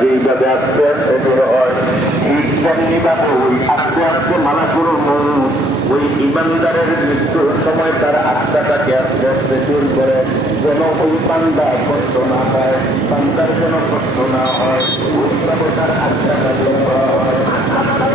যেইভাবে আস্তে আস্তে বের হয় ঠিক তেমনিভাবে ওই আস্তে আস্তে মালাকুল মউত ওই ইমানদারের মৃত্যুর সময় তার আত্মাটাকে আস্তে আস্তে বের করে, যেন ওই বান্দা কষ্ট না পায়, বান্দার যেন কষ্ট না হয়, ওইভাবে তার আত্মাটা বের করা হয়।